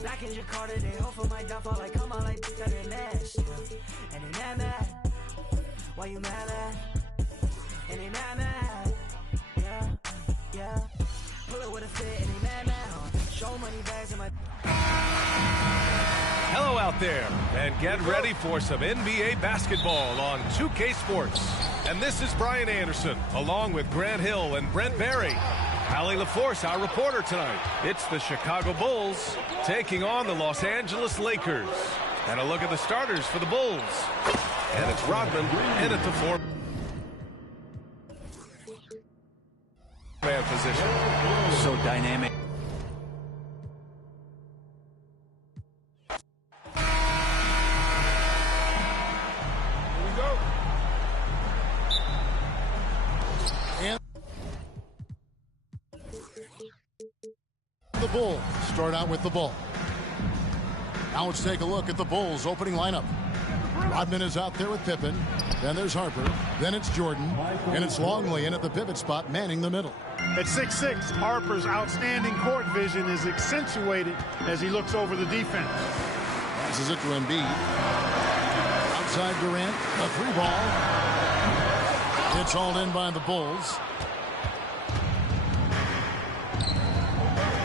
Black in Jakarta, they hope for my downfall. Like, come on, like, that they nasty. And they mad. Why you mad at? And they mad. Yeah. Pull it with a fit, and they mad. Show money bags in my... Hello out there, and get ready for some NBA basketball on 2K Sports. And this is Brian Anderson, along with Grant Hill and Brent Barry. Allie LaForce, our reporter tonight. It's the Chicago Bulls taking on the Los Angeles Lakers. And a look at the starters for the Bulls. And it's Rodman in at the 4-man position. So dynamic. The Bulls start out with the ball. Now let's take a look at the Bulls opening lineup. Rodman is out there with Pippen. Then there's Harper. Then it's Jordan. And it's Longley in at the pivot spot, manning the middle. At 6'6", Harper's outstanding court vision is accentuated as he looks over the defense. Passes it to Embiid. Outside Durant, a three ball. It's hauled in by the Bulls.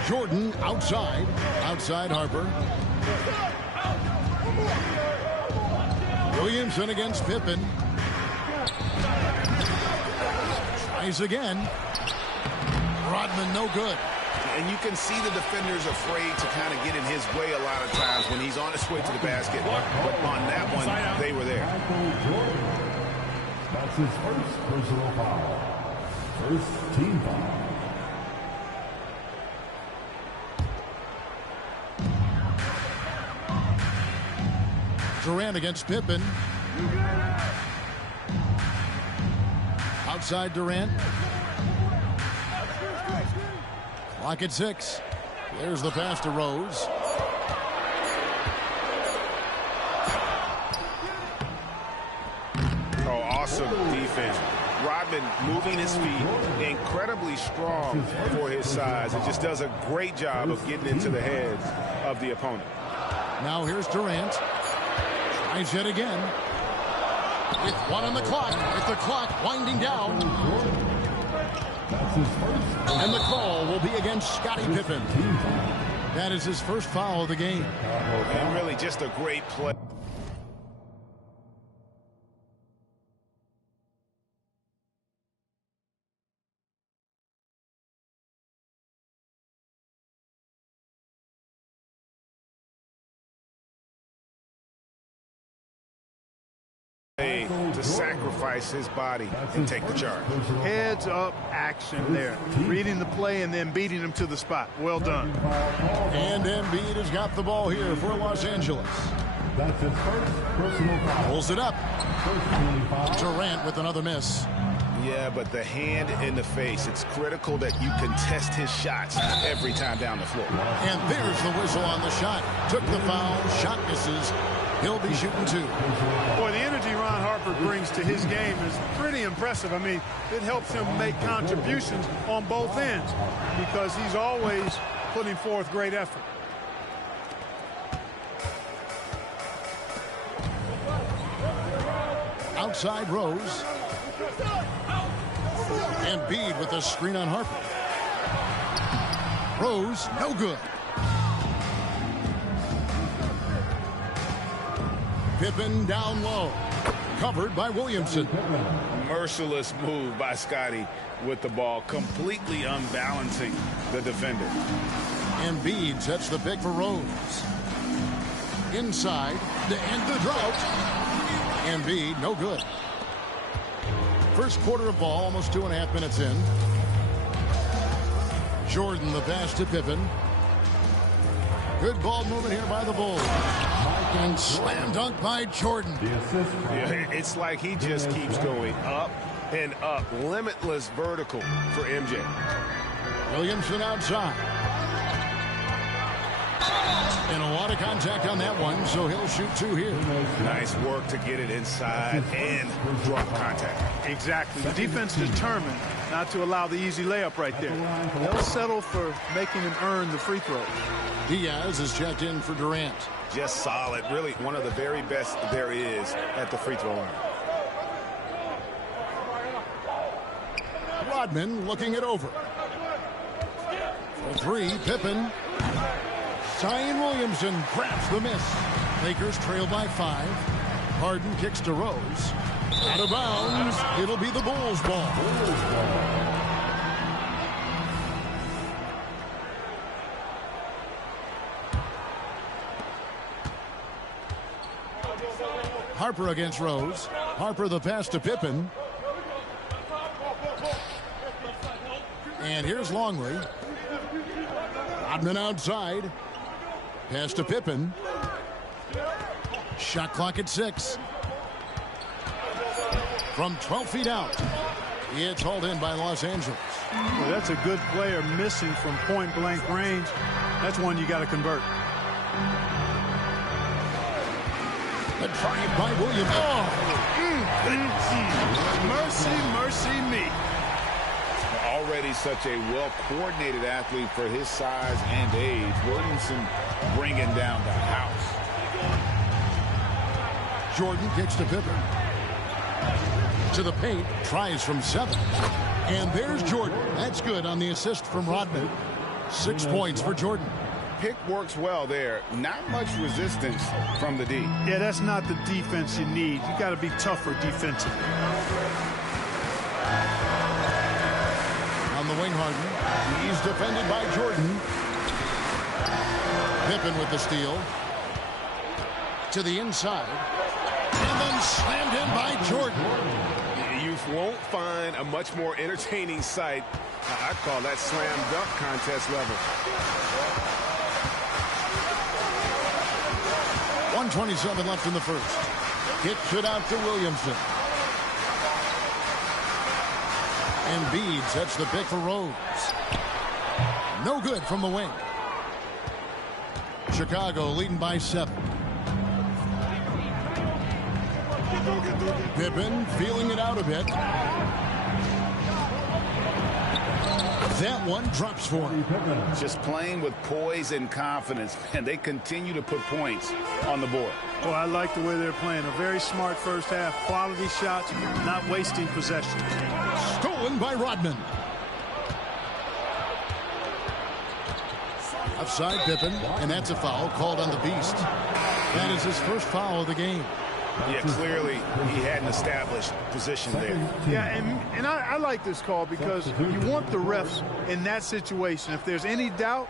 Jordan outside Harper. Williamson against Pippen. Tries again. Rodman no good. And you can see the defenders afraid to kind of get in his way a lot of times when he's on his way to the basket. But on that one, they were there. That's his first personal foul. First team foul. Durant against Pippen. Outside Durant. Clock at 6. There's the pass to Rose. Oh, awesome defense. Rodman moving his feet, incredibly strong for his size. It just does a great job of getting into the heads of the opponent. Now here's Durant. Tries yet again. With one on the clock. With the clock winding down. And the call will be against Scottie Pippen. That is his first foul of the game. And really just a great play. To sacrifice his body and take the charge. Heads up action there. Reading the play and then beating him to the spot. Well done. And Embiid has got the ball here for Los Angeles. That's his first personal foul. Pulls it up. Durant with another miss. Yeah, but the hand in the face, it's critical that you contest his shots every time down the floor. And there's the whistle on the shot. Took the foul. Shot misses. He'll be shooting 2. Boy, the energy Ron Harper brings to his game is pretty impressive. I mean, it helps him make contributions on both ends because he's always putting forth great effort. Outside Rose. Embiid with a screen on Harper. Rose, no good. Pippen down low. Covered by Williamson. Merciless move by Scottie with the ball, completely unbalancing the defender. Embiid sets the pick for Rose. Inside to end the drought. Embiid, no good. First quarter of ball, almost 2.5 minutes in. Jordan the pass to Pippen. Good ball movement here by the Bulls. And slam dunk by Jordan. Yeah, it's like he just keeps going up and up. Limitless vertical for MJ. Williamson outside. And a lot of contact on that one, so he'll shoot 2 here. Nice work to get it inside and drop contact. Exactly. The defense determined not to allow the easy layup right there. They'll settle for making him earn the free throw. Diaz is checked in for Durant. Just solid. Really one of the very best there is at the free throw line. Rodman looking it over. For three, Pippen. Zion Williamson grabs the miss. Lakers trail by 5. Harden kicks to Rose. Out of bounds. It'll be the Bulls ball. Harper against Rose. Harper the pass to Pippen. And here's Longley. Rodman outside. Pass to Pippen. Shot clock at 6. From 12 feet out. It's hauled in by Los Angeles. Well, that's a good player missing from point-blank range. That's one you got to convert. The drive by Williams. Oh! Mercy, mercy me. Already such a well-coordinated athlete for his size and age. Williamson bringing down the house. Jordan kicks to Pippen. To the paint. Tries from 7. And there's Jordan. That's good on the assist from Rodman. 6 points for Jordan. Pick works well there. Not much resistance from the D. Yeah, that's not the defense you need. You got to be tougher defensively. On the wing, Harden. He's defended by Jordan. Pippen with the steal. To the inside. And then slammed in by Jordan. You won't find a much more entertaining sight. I call that slam dunk contest level. 1:27 left in the first. Kicks it out to Williamson. Embiid sets the pick for Rose. No good from the wing. Chicago leading by 7. Pippen feeling it out a bit. That one drops for him. Just playing with poise and confidence, and they continue to put points on the board. Oh, I like the way they're playing. A very smart first half. Quality shots, not wasting possession. Stolen by Rodman. Offside Pippen, and that's a foul called on the Beast. That is his first foul of the game. Yeah, clearly he hadn't established position there. Yeah, and I like this call because you want the refs in that situation. If there's any doubt,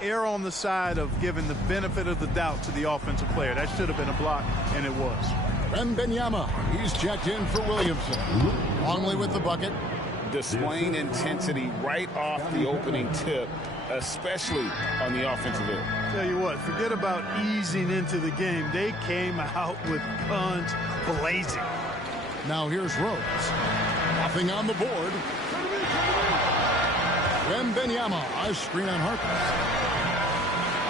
err on the side of giving the benefit of the doubt to the offensive player. That should have been a block, and it was. Wembanyama, he's checked in for Williamson. Longley with the bucket. Displaying intensity right off the opening tip, especially on the offensive end. Tell you what, forget about easing into the game. They came out with guns blazing. Now here's Rose. Nothing on the board. Wembanyama, a screen on Harper.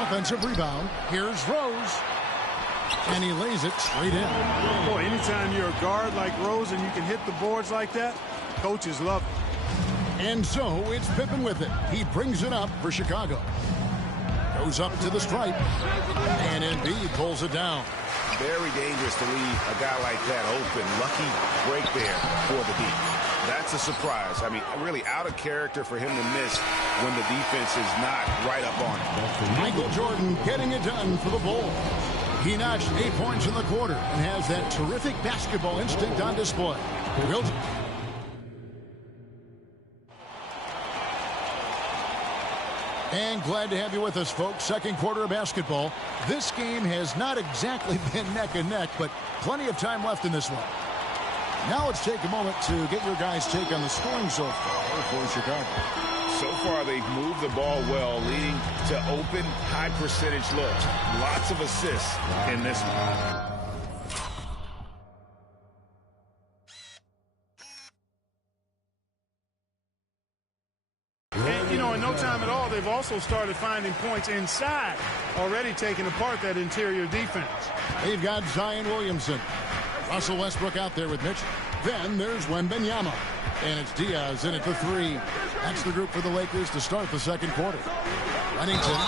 Offensive rebound. Here's Rose. And he lays it straight in. Boy, anytime you're a guard like Rose and you can hit the boards like that, coaches love it. And so it's Pippen with it. He brings it up for Chicago. Goes up to the stripe. And Embiid pulls it down. Very dangerous to leave a guy like that open. Lucky break there for the D. That's a surprise. I mean, really out of character for him to miss when the defense is not right up on him. Michael Jordan getting it done for the Bulls. He notched 8 points in the quarter and has that terrific basketball instinct on display. And glad to have you with us, folks. Second quarter of basketball. This game has not exactly been neck and neck, but plenty of time left in this one. Now let's take a moment to get your guys' take on the scoring so far for Chicago. So far, they've moved the ball well, leading to open, high-percentage looks. Lots of assists in this one. And, you know, in no time at all, they've also started finding points inside, already taking apart that interior defense. They've got Zion Williamson. Russell Westbrook out there with Mitchell. Then there's Wembanyama. And it's Diaz in at the 3. That's the group for the Lakers to start the second quarter. Wennington,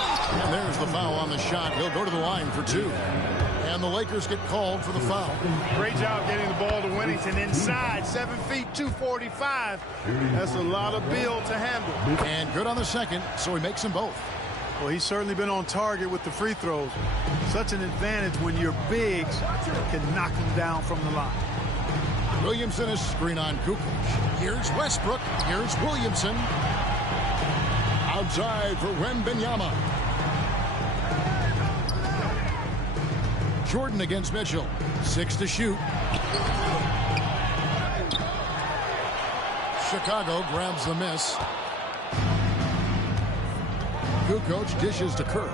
and there's the foul on the shot. He'll go to the line for 2. And the Lakers get called for the foul. Great job getting the ball to Wennington inside. 7 feet, 245. That's a lot of build to handle. And good on the second, so he makes them both. Well, he's certainly been on target with the free throws. Such an advantage when your bigs can knock them down from the line. Williamson is screen on Kukoc. Here's Westbrook. Here's Williamson. Outside for Wembanyama. Jordan against Mitchell. 6 to shoot. Chicago grabs the miss. Kukoc dishes to Kerr.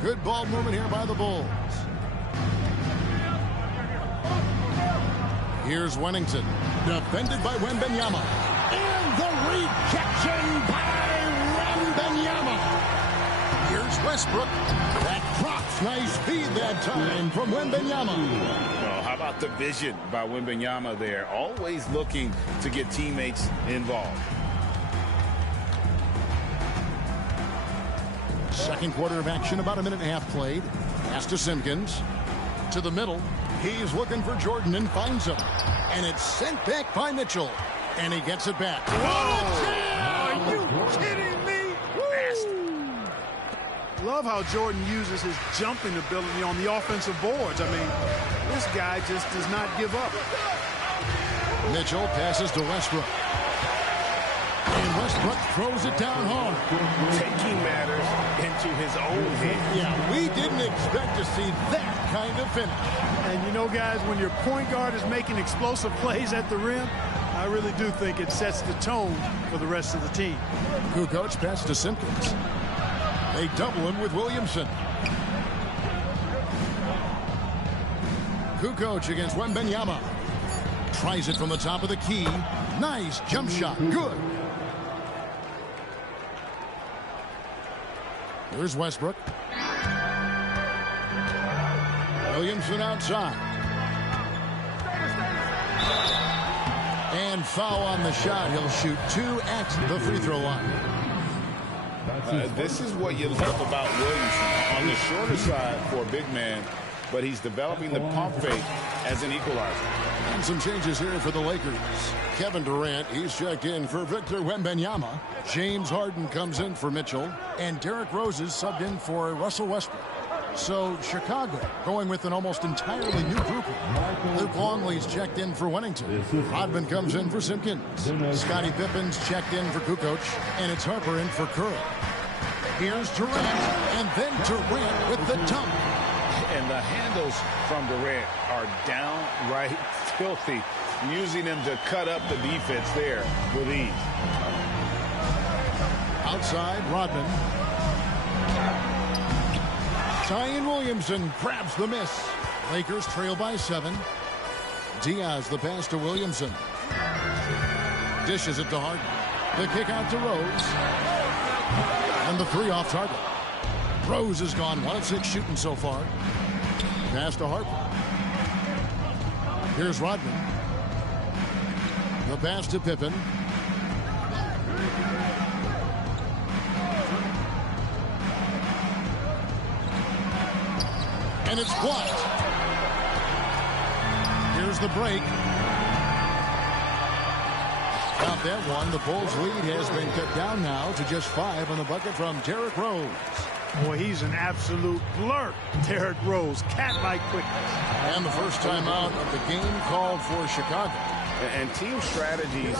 Good ball movement here by the Bulls. Here's Wennington. Defended by Wembanyama. And the rejection by Wembanyama. Here's Westbrook. That drops. Nice feed that time from Wembanyama. Oh, how about the vision by Wembanyama there? Always looking to get teammates involved. Second quarter of action, about a minute and a half played. Pass to Simpkins. To the middle. He's looking for Jordan and finds him. And it's sent back by Mitchell. And he gets it back. Are you kidding me? Love how Jordan uses his jumping ability on the offensive boards. I mean, this guy just does not give up. Mitchell passes to Westbrook. And Westbrook throws it down hard. Taking matters into his own hands. Yeah, we didn't expect to see that kind of finish. And you know, guys, when your point guard is making explosive plays at the rim, I really do think it sets the tone for the rest of the team. Kukoc pass to Simpkins. They double him with Williamson. Kukoc against Wembanyama. Tries it from the top of the key. Nice jump shot. Good. Here's Westbrook. Williamson outside. And foul on the shot. He'll shoot 2 at the free throw line. This is what you love about Williamson. On the shorter side for a big man, but he's developing the pump fake as an equalizer. And some changes here for the Lakers. Kevin Durant, he's checked in for Victor Wembanyama. James Harden comes in for Mitchell. And Derrick Rose is subbed in for Russell Westbrook. So Chicago going with an almost entirely new group. Luke Longley's checked in for Wennington. Rodman comes in for Simpkins. Scottie Pippen's checked in for Kukoc. And it's Harper in for Kerr. Here's Durant. And then Durant with the dunk. And the handles from Durant are downright filthy, using him to cut up the defense there with ease. Outside, Rodman. Zion Williamson grabs the miss. Lakers trail by 7. Diaz the pass to Williamson. Dishes it to Harden. The kick out to Rose. And the 3 off target. Rose has gone 1 of 6 shooting so far. Pass to Harper. Here's Rodman. The pass to Pippen. And it's blocked. Here's the break. About that one, the Bulls' lead has been cut down now to just 5 on the bucket from Derrick Rose. Boy, he's an absolute blur. Derrick Rose, cat-like quickness. And the first time out of the game called for Chicago. And team strategies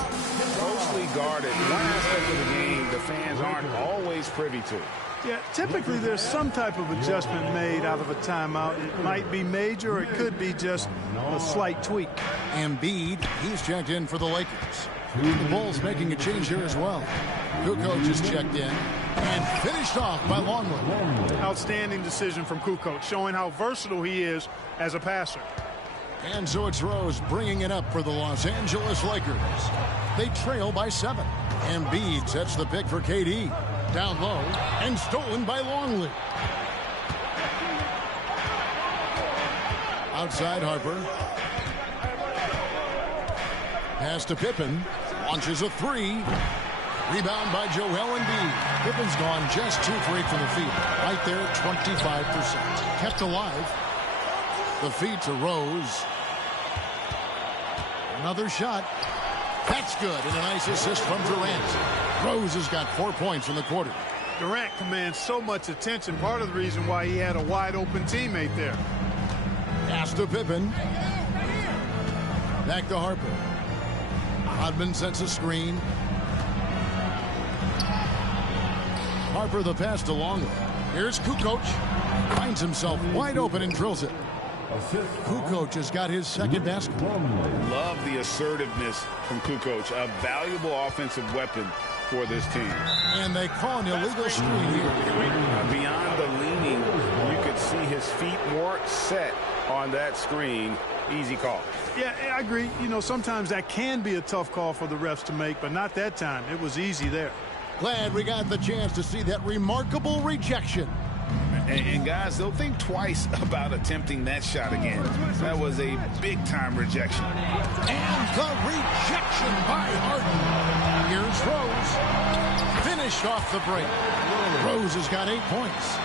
closely guarded. One aspect of the game the fans aren't always privy to. Yeah, typically there's some type of adjustment made out of a timeout. It might be major, or it could be just a slight tweak. Embiid, he's checked in for the Lakers. The Bulls making a change here as well. Kukoc is checked in and finished off by Longley. Outstanding decision from Kukoc, showing how versatile he is as a passer. And so it's Rose bringing it up for the Los Angeles Lakers. They trail by 7. Embiid sets the pick for KD. Down low and stolen by Longley. Outside Harper. Pass to Pippen. Launches a 3. Rebound by Joel Embiid. Pippen's gone just 2 for 8 from the field. Right there at 25%. Kept alive. The feed to Rose. Another shot. That's good. And a nice assist from Durant. Rose has got 4 points in the quarter. Durant commands so much attention. Part of the reason why he had a wide open teammate there. Pass to Pippen. Back to Harper. Rodman sets a screen. Harper the pass to Longley. Here's Kukoc. Finds himself wide open and drills it. Kukoc has got his second basket. Love the assertiveness from Kukoc. A valuable offensive weapon for this team. And they call an illegal screen here. Beyond the leaning, you could see his feet weren't set on that screen. Easy call. Yeah, I agree. You know, sometimes that can be a tough call for the refs to make, but not that time. It was easy there. Glad we got the chance to see that remarkable rejection. And guys, don't think twice about attempting that shot again. That was a big-time rejection. And the rejection by Harden. Here's Rose. Finished off the break. Rose has got 8 points.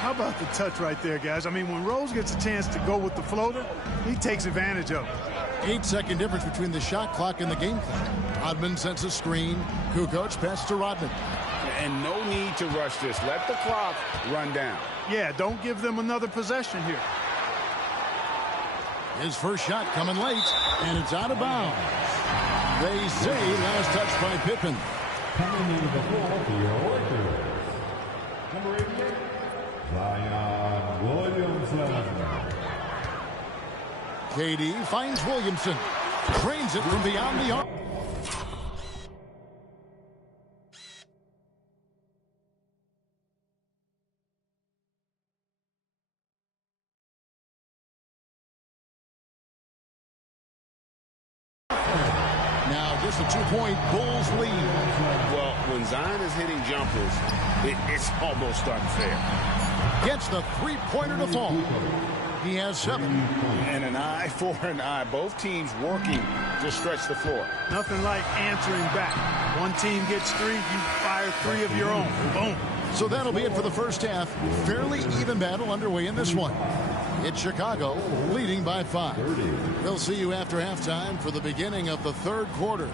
How about the touch right there, guys? I mean, when Rose gets a chance to go with the floater, he takes advantage of it. 8-second difference between the shot clock and the game clock. Rodman sends a screen. Kukoc pass to Rodman. And no need to rush this. Let the clock run down. Yeah, don't give them another possession here. His first shot coming late, and it's out of bounds. They say last touch by Pippen. Coming into the floor for your Lakers. Number 88, Zion Williamson. KD finds Williamson. Trains it from beyond the arc. Now just a 2-point Bulls lead. Well, when Zion is hitting jumpers, it's almost unfair. Gets the 3-pointer to fall. He has 7. And an eye for an eye. Both teams working to stretch the floor. Nothing like answering back. One team gets 3, you fire 3 of your own. Boom. So that'll be it for the first half. Fairly even battle underway in this one. It's Chicago leading by 5. We'll see you after halftime for the beginning of the third quarter.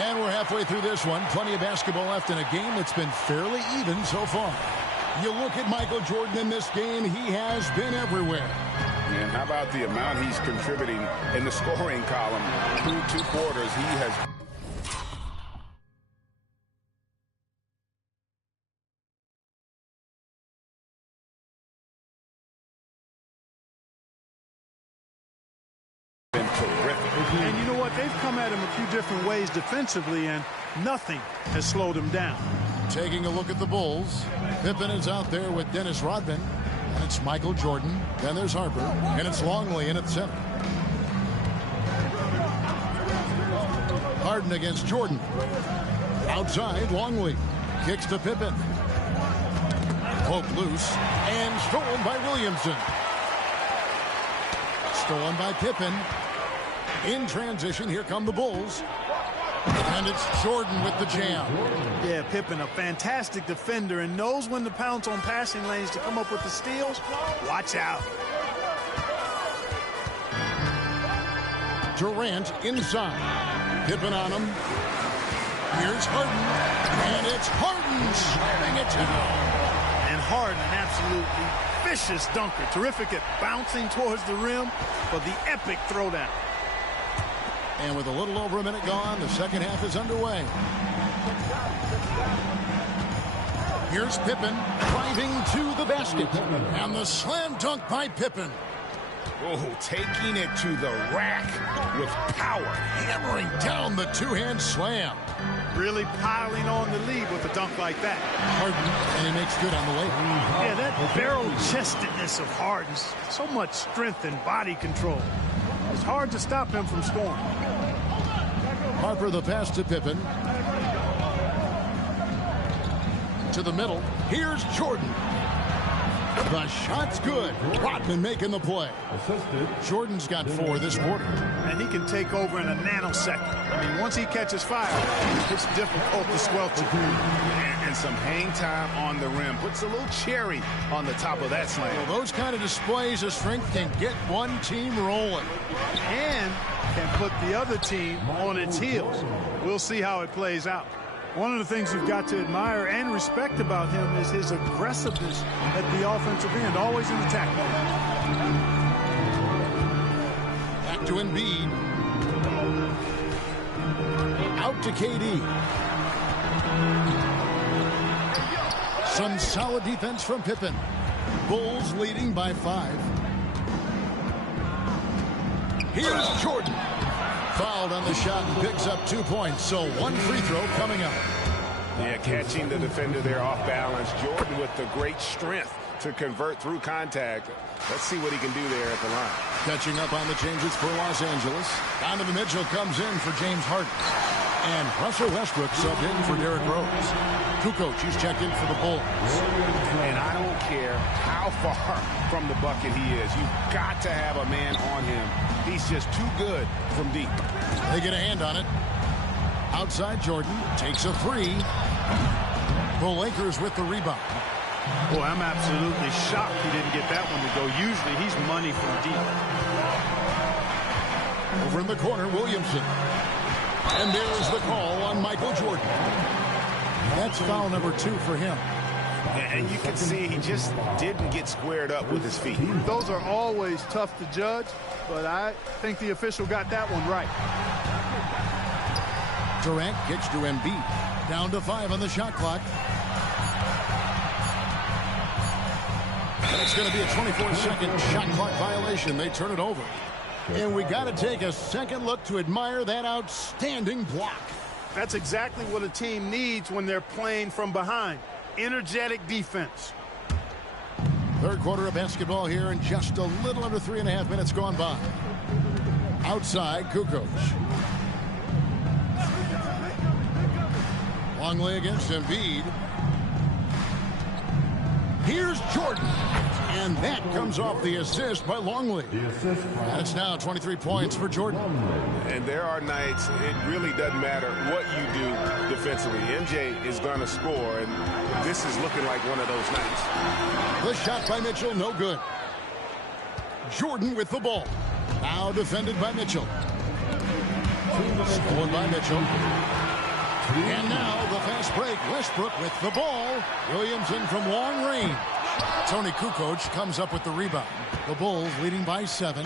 And we're halfway through this one. Plenty of basketball left in a game that's been fairly even so far. You look at Michael Jordan in this game, he has been everywhere. And how about the amount he's contributing in the scoring column? Through 2 quarters, he has... been terrific. And you know what? They've come at him a few different ways defensively, and nothing has slowed him down. Taking a look at the Bulls. Pippen is out there with Dennis Rodman. And it's Michael Jordan. Then there's Harper. And it's Longley in at 7. Harden against Jordan. Outside, Longley. Kicks to Pippen. Poke loose. And stolen by Williamson. Stolen by Pippen. In transition, here come the Bulls. And it's Jordan with the jam. Yeah, Pippen, a fantastic defender, and knows when to pounce on passing lanes to come up with the steals. Watch out. Durant inside. Pippen on him. Here's Harden. And it's Harden slamming it down. And Harden, an absolutely vicious dunker. Terrific at bouncing towards the rim for the epic throwdown. And with a little over a minute gone, the second half is underway. Here's Pippen driving to the basket. And the slam dunk by Pippen. Oh, taking it to the rack with power. Hammering down the two-hand slam. really piling on the lead with a dunk like that. Harden, and he makes good on the layup. Yeah, that barrel-chestedness of Harden, so much strength and body control. It's hard to stop him from scoring. Harper the pass to Pippen. To the middle. Here's Jordan. The shot's good. Rodman making the play. Jordan's got 4 this quarter. And he can take over in a nanosecond. I mean, once he catches fire, it's difficult to squelch it. And some hang time on the rim. Puts a little cherry on the top of that slam. Well, those kind of displays of strength can get one team rolling. And can put the other team on its heels. We'll see how it plays out. One of the things you've got to admire and respect about him is his aggressiveness at the offensive end, always in attack mode. Back to Embiid. Out to KD. Some solid defense from Pippen. Bulls leading by 5. Here's Jordan. Fouled on the shot and picks up 2 points, so 1 free throw coming up. Yeah, catching the defender there off balance. Jordan with the great strength to convert through contact. Let's see what he can do there at the line. Catching up on the changes for Los Angeles. Donovan Mitchell comes in for James Harden. And Russell Westbrook subbed in for Derrick Rose. Kukoc, he's checked in for the Bulls. And I don't care how far from the bucket he is. You've got to have a man on him. He's just too good from deep. They get a hand on it. Outside Jordan takes a 3. The Lakers with the rebound. Boy, I'm absolutely shocked he didn't get that one to go. Usually he's money from deep. Over in the corner, Williamson. And there's the call on Michael Jordan. That's foul number 2 for him. And you can see he just didn't get squared up with his feet. Those are always tough to judge, but I think the official got that one right. Durant kicks to Embiid. Down to 5 on the shot clock. And it's going to be a 24-second shot clock violation. They turn it over. And we got to take a second look to admire that outstanding block. That's exactly what a team needs when they're playing from behind. Energetic defense. Third quarter of basketball here, and just a little under 3.5 minutes gone by. Outside, Kukoc. Longley against Embiid. Here's Jordan. And that comes off the assist by Longley. That's now 23 points for Jordan. And there are nights it really doesn't matter what you do defensively. MJ is going to score, and this is looking like one of those nights. The shot by Mitchell, no good. Jordan with the ball. Now defended by Mitchell. Stolen by Mitchell. And now the fast break. Westbrook with the ball. Williamson from long range. Tony Kukoc comes up with the rebound. The Bulls leading by 7.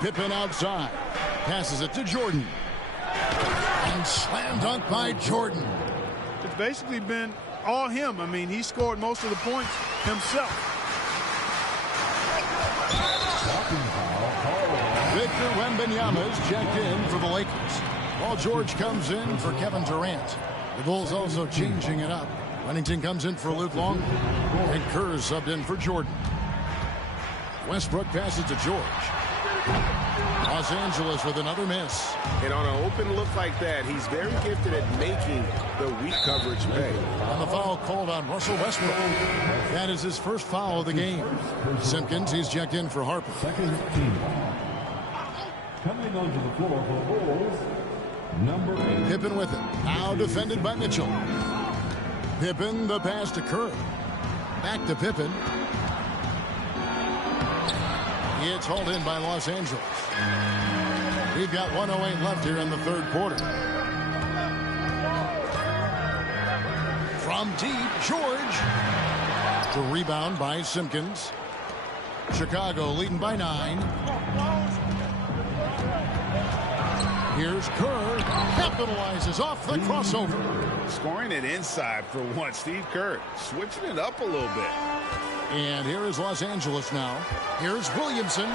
Pippen outside. Passes it to Jordan. And slam dunk by Jordan. It's basically been all him. I mean, he scored most of the points himself. Victor Wembanyama is checked in for the Lakers. Paul George comes in for Kevin Durant. The Bulls also changing it up. Huntington comes in for Luke Long. And Kerr is subbed in for Jordan. Westbrook passes to George. Los Angeles with another miss. And on an open look like that, he's very gifted at making the weak coverage pay. And the foul called on Russell Westbrook. That is his first foul of the game. Simpkins, he's checked in for Harper. Second team. Coming onto the floor for the Bulls, number 8. Pippen with it. Now defended by Mitchell. Pippen, the pass to Kerr. Back to Pippen. It's hauled in by Los Angeles. We've got 1:08 left here in the third quarter. From deep, George. The rebound by Simpkins. Chicago leading by 9. Here's Kerr. Capitalizes off the crossover. Scoring it inside for once. Steve Kerr switching it up a little bit. And here is Los Angeles now. Here's Williamson.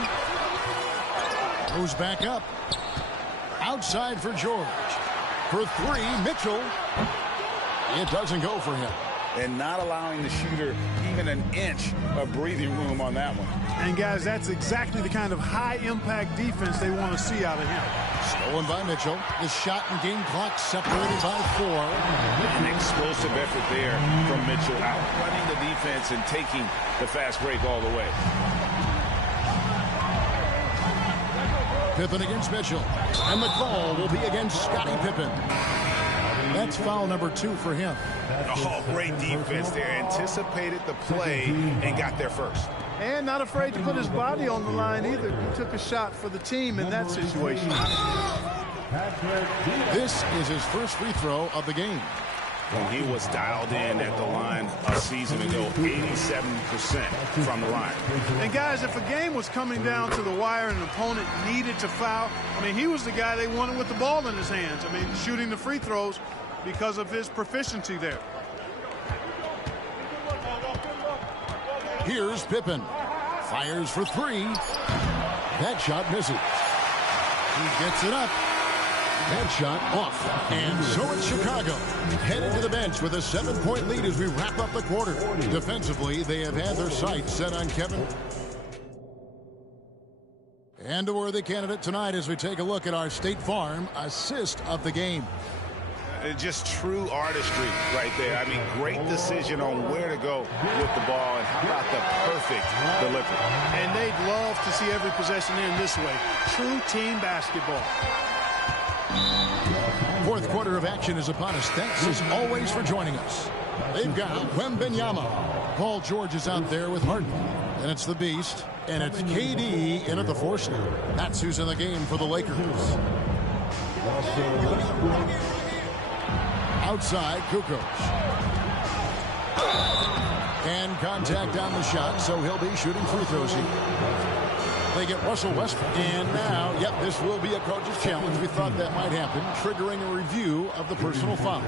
Goes back up. Outside for George. For three, Mitchell. It doesn't go for him. And not allowing the shooter even an inch of breathing room on that one. And, guys, that's exactly the kind of high-impact defense they want to see out of him. Stolen by Mitchell. The shot and game clock separated by 4. An explosive effort there from Mitchell. Outrunning the defense and taking the fast break all the way. Pippen against Mitchell. And the call will be against Scottie Pippen. That's foul number 2 for him. Oh, great defense there. Anticipated the play and got there first. And not afraid to put his body on the line either. He took a shot for the team in that situation. This is his first free throw of the game. When he was dialed in at the line a season ago, 87% from the line. And, guys, if a game was coming down to the wire and an opponent needed to foul, I mean, he was the guy they wanted with the ball in his hands. I mean, shooting the free throws because of his proficiency there. Here's Pippen. Fires for 3. That shot misses. He gets it up. That shot off. And so it's Chicago. Headed to the bench with a 7-point lead as we wrap up the quarter. Defensively, they have had their sights set on Kevin. And a worthy candidate tonight as we take a look at our State Farm assist of the game. Just true artistry right there. I mean, great decision on where to go with the ball, and how about the perfect delivery. And they'd love to see every possession end this way. True team basketball. Fourth quarter of action is upon us. Thanks as always for joining us. They've got Wembanyama. Paul George is out there with Harden. And it's the Beast. And it's KD in at the 4 now. That's who's in the game for the Lakers. Outside, Kukoc. And contact on the shot, so he'll be shooting free throws here. They get Russell Westbrook. And now, yep, this will be a coach's challenge. We thought that might happen, triggering a review of the personal foul.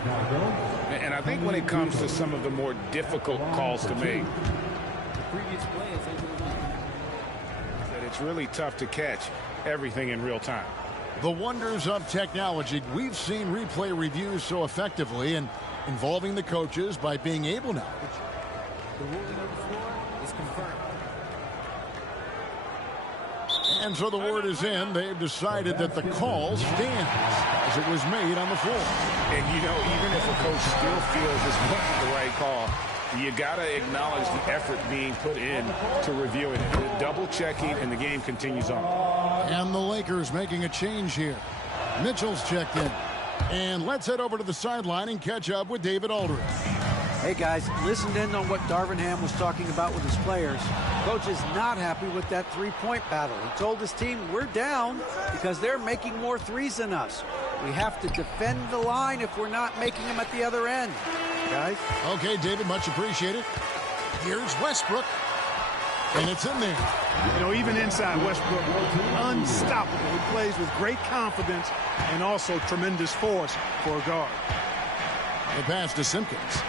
And I think when it comes to some of the more difficult calls to make, that it's really tough to catch everything in real time. The wonders of technology. We've seen replay reviews so effectively and involving the coaches by being able now. The ruling of the floor is confirmed. And so the word is in. They've decided that the call stands as it was made on the floor. And, you know, even if a coach still feels this wasn't the right call, you got to acknowledge the effort being put in to reviewing it. Double checking, and the game continues on. And the Lakers making a change here. Mitchell's checked in. And let's head over to the sideline and catch up with David Aldridge. Hey, guys, listened in on what Darvin Ham was talking about with his players. Coach is not happy with that three-point battle. He told his team, we're down because they're making more threes than us. We have to defend the line if we're not making them at the other end. Guys? Okay, David, much appreciated. Here's Westbrook. And it's in there. You know, even inside, Westbrook, unstoppable. He plays with great confidence and also tremendous force for a guard. The pass to Simpkins.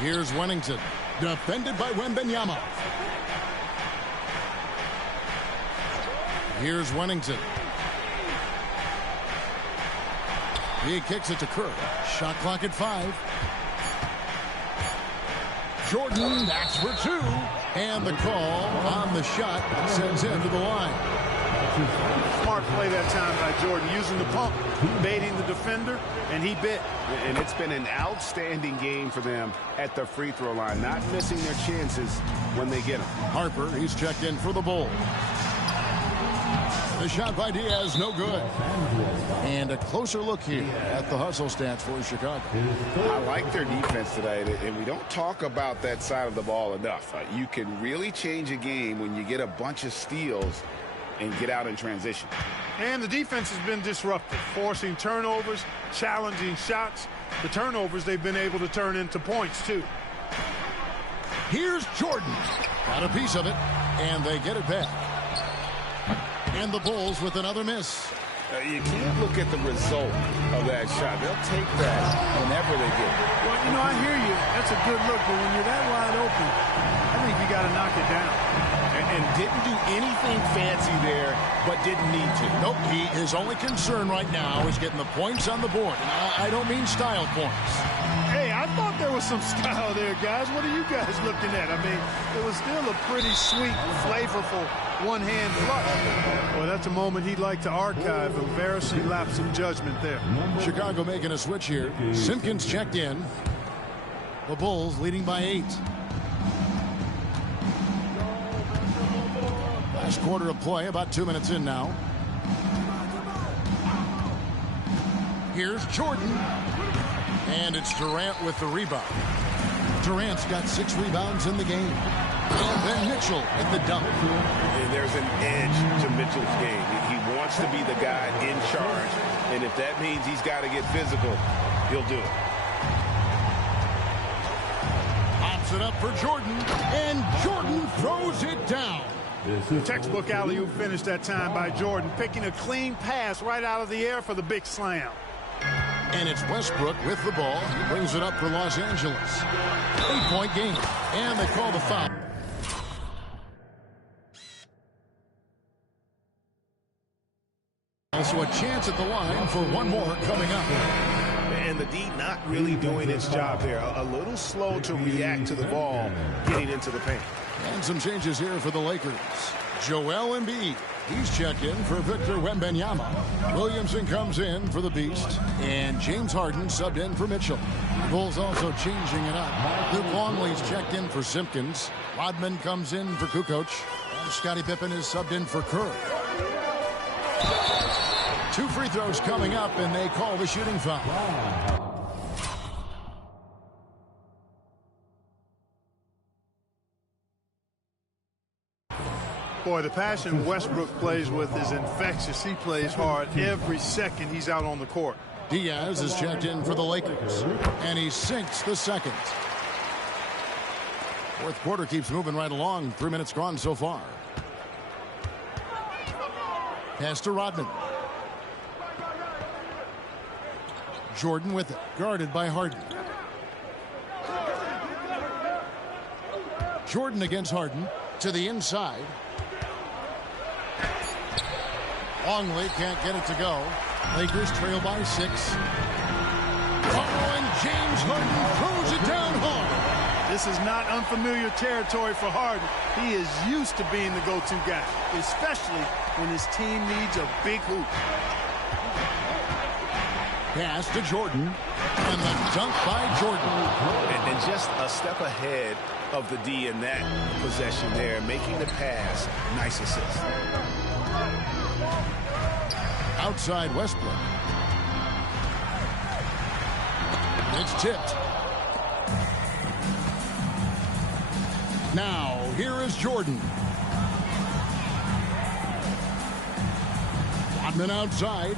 Here's Wennington. Defended by Wembanyama. Here's Wennington. He kicks it to Kerr. Shot clock at 5. Jordan, that's for 2. And the call on the shot sends him to the line. Smart play that time by Jordan, using the pump, baiting the defender, and he bit. And it's been an outstanding game for them at the free throw line, not missing their chances when they get them. Harper, he's checked in for the Bulls. The shot by Diaz, no good. And a closer look here at the hustle stats for Chicago. I like their defense tonight, and we don't talk about that side of the ball enough. You can really change a game when you get a bunch of steals and get out in transition. And the defense has been disruptive, forcing turnovers, challenging shots. The turnovers they've been able to turn into points, too. Here's Jordan. Got a piece of it, and they get it back. And the Bulls with another miss. You can't look at the result of that shot. They'll take that whenever they get it. Well, you know, I hear you. That's a good look, but when you're that wide open, I think you got to knock it down. And didn't do anything fancy there, but didn't need to. Nope, his only concern right now is getting the points on the board. And I don't mean style points. Hey, I thought there was some style there, guys. What are you guys looking at? I mean, it was still a pretty sweet, flavorful one-hand flush. Well, that's a moment he'd like to archive. Embarrassing lapse of judgment there. Chicago making a switch here. Simpkins checked in. The Bulls leading by 8. Last quarter of play, about 2 minutes in now. Here's Jordan. And it's Durant with the rebound. Durant's got 6 rebounds in the game. And then Mitchell at the dunk. And there's an edge to Mitchell's game. He wants to be the guy in charge. And if that means he's got to get physical, he'll do it. Pops it up for Jordan. And Jordan throws it down. Textbook alley-oop finish that time by Jordan, picking a clean pass right out of the air for the big slam. And it's Westbrook with the ball. He brings it up for Los Angeles. 8-point game. And they call the foul. Also a chance at the line for one more coming up. And the D not really doing its job there. A little slow to react to the ball getting into the paint. And some changes here for the Lakers. Joel Embiid. He's checked in for Victor Wembanyama. Williamson comes in for the Beast. And James Harden subbed in for Mitchell. Bulls also changing it up. Luke Longley's checked in for Simpkins. Rodman comes in for Kukoc. And Scottie Pippen is subbed in for Kerr. 2 free throws coming up, and they call the shooting foul. Boy, the passion Westbrook plays with is infectious. He plays hard every second he's out on the court. Diaz is checked in for the Lakers, and he sinks the second. Fourth quarter keeps moving right along. 3 minutes gone so far. Pass to Rodman. Jordan with it, guarded by Harden. Jordan against Harden to the inside. Longley can't get it to go. Lakers trail by 6. Oh, and James Harden throws it down hard. This is not unfamiliar territory for Harden. He is used to being the go-to guy, especially when his team needs a big hoop. Pass to Jordan, and the dunk by Jordan. And just a step ahead of the D in that possession there, making the pass. Nice assist. Outside Westbrook. It's tipped. Now, here is Jordan. Rodman outside.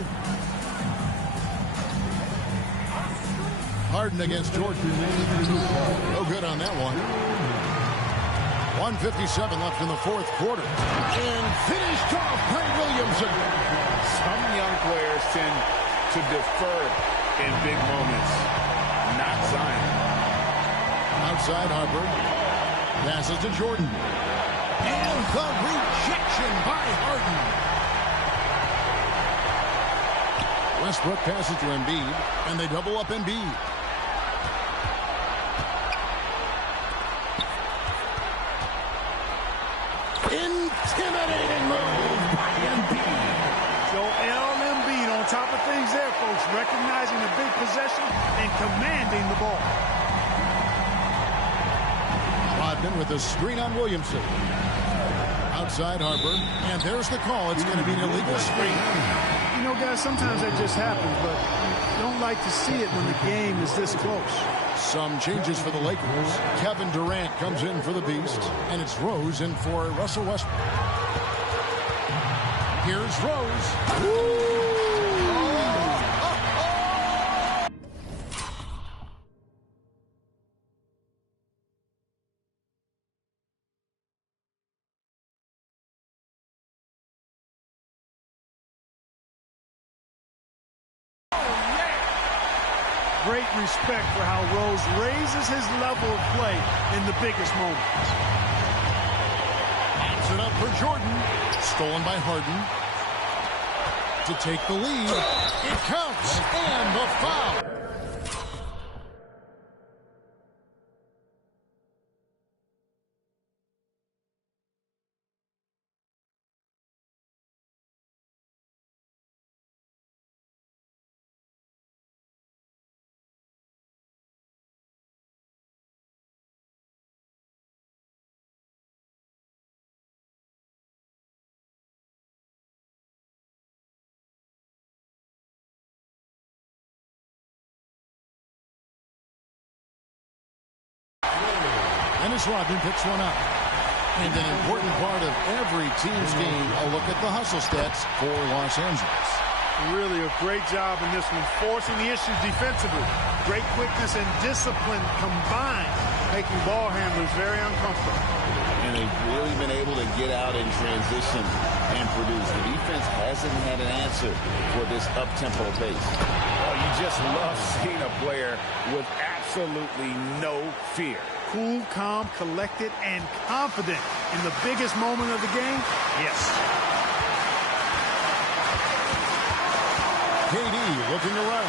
Harden against Jordan. No good on that one. 1:57 left in the fourth quarter. And finished off by Williamson. Some young players tend to defer in big moments. Not Zion. Outside Harper. Passes to Jordan. And the rejection by Harden. Westbrook passes to Embiid. And they double up Embiid. Intimidating move by Embiid. Joel Embiid on top of things there, folks, recognizing the big possession and commanding the ball. Rodman with a screen on Williamson. Outside Harper, and there's the call. It's going to be an illegal screen. You know, guys, sometimes that just happens, but you don't like to see it when the game is this close. Some changes for the Lakers. Kevin Durant comes in for the Beast, and it's Rose in for Russell Westbrook. Here's Rose. Woo! Great respect for how Rose raises his level of play in the biggest moments. it up for Jordan. Stolen by Harden. To take the lead. It counts. And the foul. Dennis Rodman picks one up. And an important part of every team's game, a look at the hustle stats for Los Angeles. Really a great job in this one, forcing the issues defensively. Great quickness and discipline combined, making ball handlers very uncomfortable. And they've really been able to get out in transition and produce. The defense hasn't had an answer for this up-tempo pace. Oh, you just love seeing a player with absolutely no fear. Cool, calm, collected, and confident in the biggest moment of the game? Yes. KD looking to run.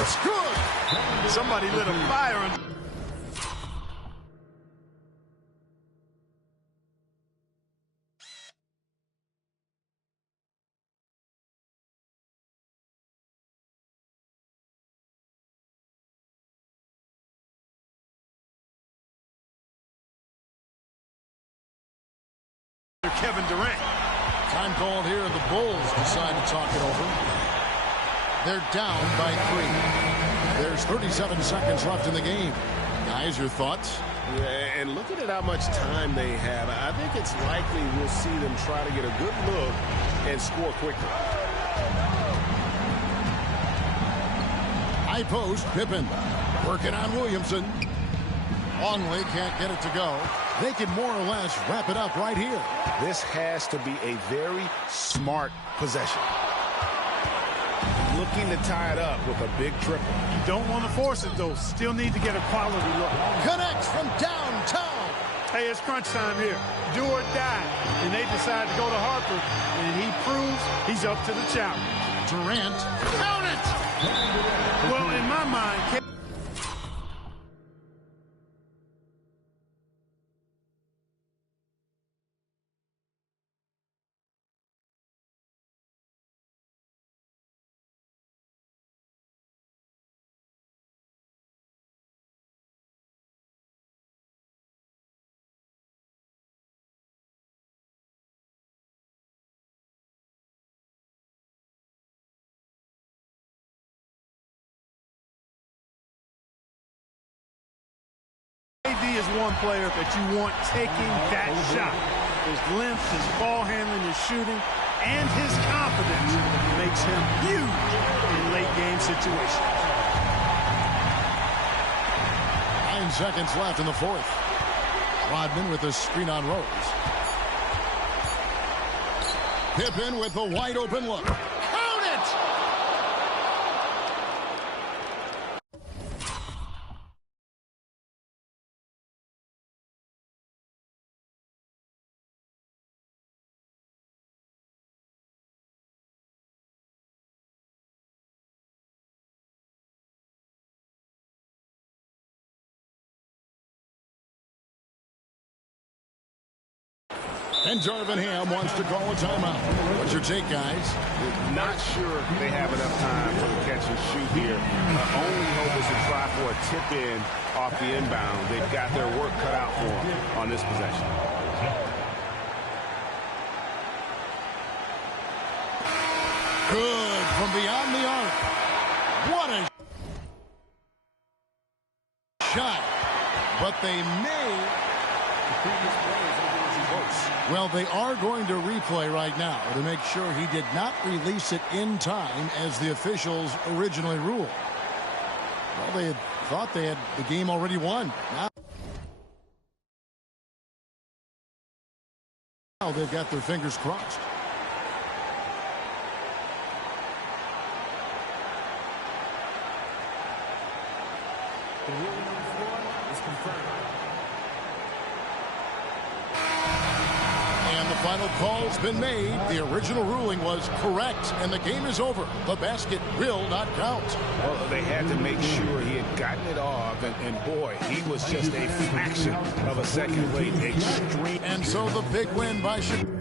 It's good. Somebody lit a fire on. Kevin Durant. Time called here. The Bulls decide to talk it over. They're down by 3. There's 37 seconds left in the game. Guys, your thoughts? Yeah, and looking at how much time they have, I think it's likely we'll see them try to get a good look and score quickly. High post, Pippen. Working on Williamson. Longley can't get it to go. They can more or less wrap it up right here. This has to be a very smart possession. Looking to tie it up with a big triple. You don't want to force it, though. Still need to get a quality look. Connects from downtown. Hey, it's crunch time here. Do or die. And they decide to go to Harper, and he proves he's up to the challenge. Durant. Count it! Well, in my mind... KD is one player that you want taking that shot. His length, his ball handling, his shooting, and his confidence makes him huge in late-game situations. 9 seconds left in the fourth. Rodman with a screen on Rose. Pippen with a wide-open look. Count it! And Darvin Ham wants to call a timeout. What's your take, guys? Not sure they have enough time for the catch and shoot here. Only hope is to try for a tip-in off the inbound. They've got their work cut out for them on this possession. Good from beyond the arc. What a shot. But they may... Well, they are going to replay right now to make sure he did not release it in time as the officials originally ruled. Well, they had thought they had the game already won. Now they've got their fingers crossed. The ruling on the floor is confirmed. And the final call's been made. The original ruling was correct, and the game is over. The basket will not count. Well, they had to make sure he had gotten it off, and boy, he was just a fraction of a second late. Extreme. And so the big win by Chicago.